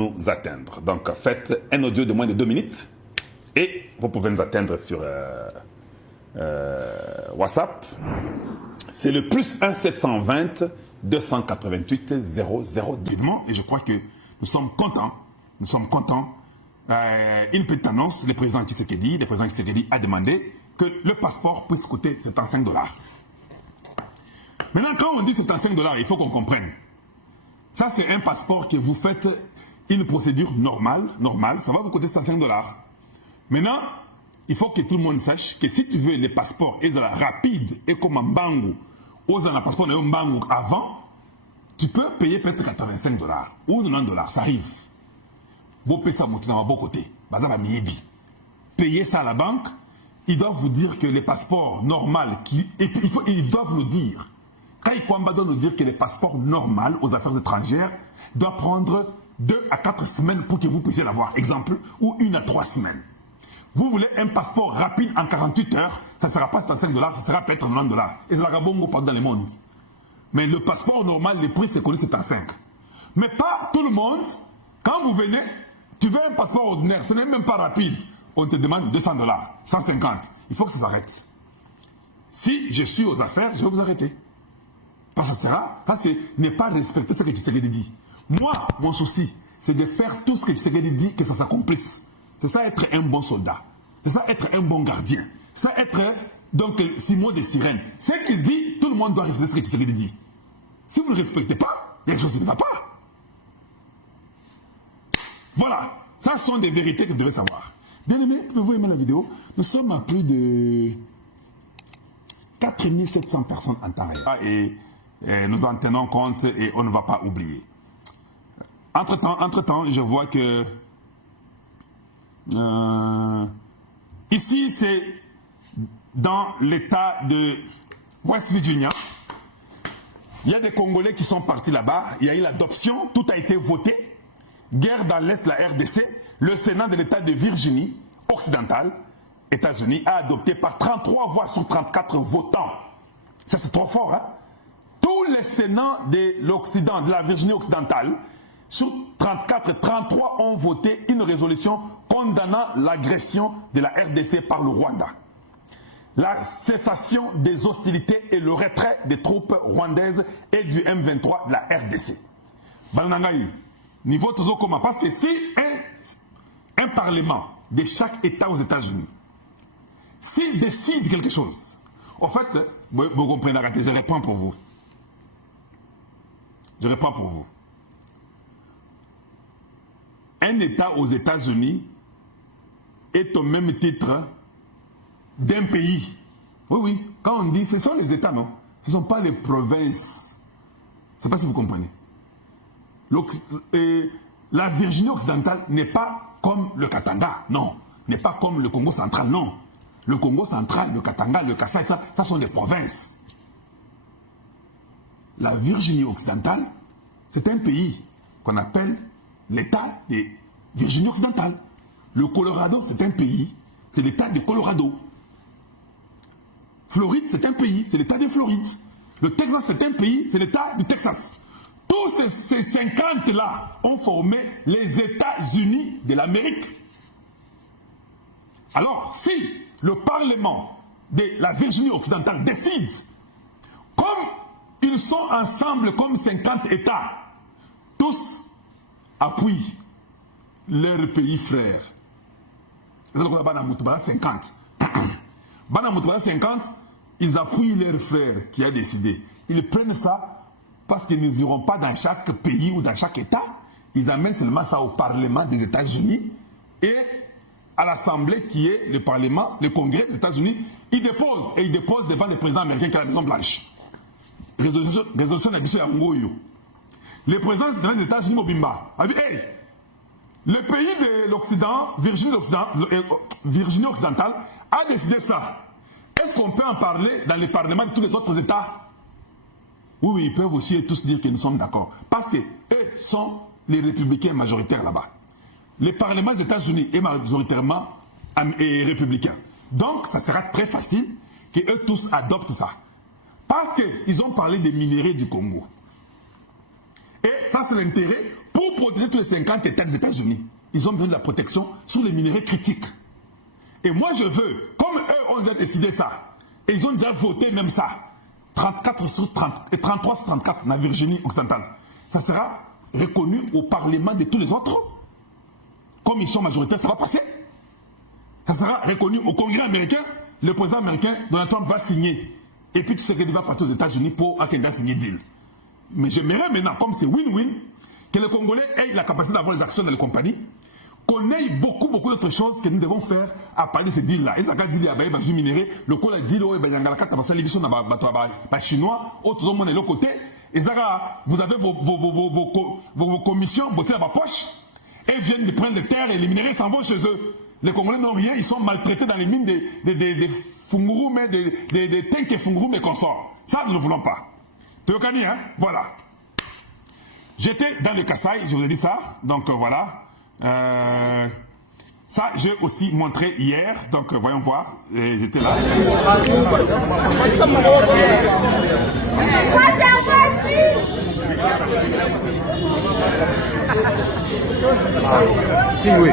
nous atteindre. Donc faites un audio de moins de 2 minutes et vous pouvez nous atteindre sur WhatsApp. C'est le +1 720 288 00. Et je crois que nous sommes contents. Nous sommes contents. Une petite annonce, le président Tshisekedi a demandé que le passeport puisse coûter 75 $. Maintenant, quand on dit 75 $, il faut qu'on comprenne. Ça, c'est un passeport que vous faites une procédure normale, ça va vous coûter 75 $. Maintenant, il faut que tout le monde sache que si tu veux les passeports rapides et comme un bango, aux un passeport de bango avant, tu peux payer peut-être 85 $ ou 90 $, ça arrive. Vous payez ça à bon côté, payez ça à la banque, ils doivent vous dire que les passeports normaux, ils doivent nous dire. Quand ils doivent nous dire que les passeports normaux aux affaires étrangères doivent prendre 2 à 4 semaines pour que vous puissiez l'avoir, exemple, ou 1 à 3 semaines. Vous voulez un passeport rapide en 48 heures, ça ne sera pas 75 $, ça sera peut-être 90 $. Et ça sera bon partout dans le monde. Mais le passeport normal, le prix, c'est connu, c'est à 5. Mais pas tout le monde. Quand vous venez, tu veux un passeport ordinaire, ce n'est même pas rapide. On te demande 200 $, 150. Il faut que ça s'arrête. Si je suis aux affaires, je vais vous arrêter. Parce que ça c'est ne pas respecter ce que Tshisekedi dit. Moi, mon souci, c'est de faire tout ce que Tshisekedi dit, que ça s'accomplisse. C'est ça être un bon soldat. C'est ça être un bon gardien. C'est ça être, donc, Simon de Sirène. Ce qu'il dit, tout le monde doit respecter ce que Tshisekedi dit. Si vous ne respectez pas, il y a quelque chose qui ne va pas. Voilà. Ça sont des vérités que vous devez savoir. Bien aimé, pouvez-vous aimer la vidéo? Nous sommes à plus de 4700 personnes en temps réel. Et nous en tenons compte et on ne va pas oublier. Entre-temps, je vois que ici, c'est dans l'état de West Virginia. Il y a des Congolais qui sont partis là-bas. Il y a eu l'adoption. Tout a été voté. Guerre dans l'Est de la RDC. Le Sénat de l'État de Virginie occidentale, États-Unis, a adopté par 33 voix sur 34 votants. Ça, c'est trop fort, hein? Tous les Sénats de l'Occident, de la Virginie occidentale, sur 34, 33 ont voté une résolution condamnant l'agression de la RDC par le Rwanda. La cessation des hostilités et le retrait des troupes rwandaises et du M23 de la RDC. Niveau parce que si un parlement de chaque État aux États-Unis, s'il décide quelque chose, en fait, vous comprenez, je réponds pour vous. Je réponds pour vous. Un État aux États-Unis est au même titre d'un pays. Oui, oui. Quand on dit, ce sont les États, non? Ce ne sont pas les provinces. Je ne sais pas si vous comprenez. La Virginie occidentale n'est pas comme le Katanga, non. N'est pas comme le Congo central, non. Le Congo central, le Katanga, le Kassai, ça sont des provinces. La Virginie occidentale, c'est un pays qu'on appelle l'État de Virginie occidentale. Le Colorado, c'est un pays, c'est l'État de Colorado. Floride, c'est un pays, c'est l'État de Floride. Le Texas, c'est un pays, c'est l'État du Texas. Tous ces 50-là ont formé les États-Unis de l'Amérique. Alors, si le Parlement de la Virginie occidentale décide, comme ils sont ensemble comme 50 États, tous appuient leur pays frère. 50. 50, ils appuient leur frère qui a décidé. Ils prennent ça parce qu'ils n'iront pas dans chaque pays ou dans chaque État. Ils amènent seulement ça au Parlement des États-Unis et à l'Assemblée qui est le Parlement, le Congrès des États-Unis. Ils déposent devant le président américain qui est à la Maison Blanche. Résolution d'ambition à Ngoyo. Le président des États-Unis, Mobimba, a dit, hey, le pays de l'Occident, Virginie occidentale, a décidé ça. Est-ce qu'on peut en parler dans les parlements de tous les autres États? Oui, ils peuvent aussi tous dire que nous sommes d'accord. Parce qu'eux sont les républicains majoritaires là-bas. Le Parlement des États-Unis est majoritairement républicain. Donc, ça sera très facile qu'eux tous adoptent ça. Parce qu'ils ont parlé des minéraux du Congo. Et ça, c'est l'intérêt pour protéger tous les 50 États des États-Unis. Ils ont besoin de la protection sur les minéraux critiques. Et moi, je veux, comme eux ont déjà décidé ça, et ils ont déjà voté même ça, 34 sur 30, et 33 sur 34 dans la Virginie occidentale, ça sera reconnu au Parlement de tous les autres. Comme ils sont majoritaires, ça va passer. Ça sera reconnu au Congrès américain. Le président américain, Donald Trump, va signer. Et puis, tu sais qu'il va partir aux États-Unis pour Akenda signer deal. Mais j'aimerais maintenant, comme c'est win-win, que les Congolais aient la capacité d'avoir les actions dans les compagnies, qu'on ait beaucoup d'autres choses que nous devons faire à partir de ces deals-là. Et ça va dire qu'il y a des minéraux, le col a dit les Chinois, autres monde de l'autre côté. Et ça, vous avez vos commissions, bottées dans ma poche, et viennent de prendre les terres et les minéraux s'en vont chez eux. Les Congolais n'ont rien, ils sont maltraités dans les mines des Fungurume, des Tenke Fungurume et consorts. Ça, nous ne voulons pas. Théokani, hein? Voilà. J'étais dans le Kasaï, je vous ai dit ça. Donc voilà. Ça, j'ai aussi montré hier. Donc voyons voir. J'étais là. Oui.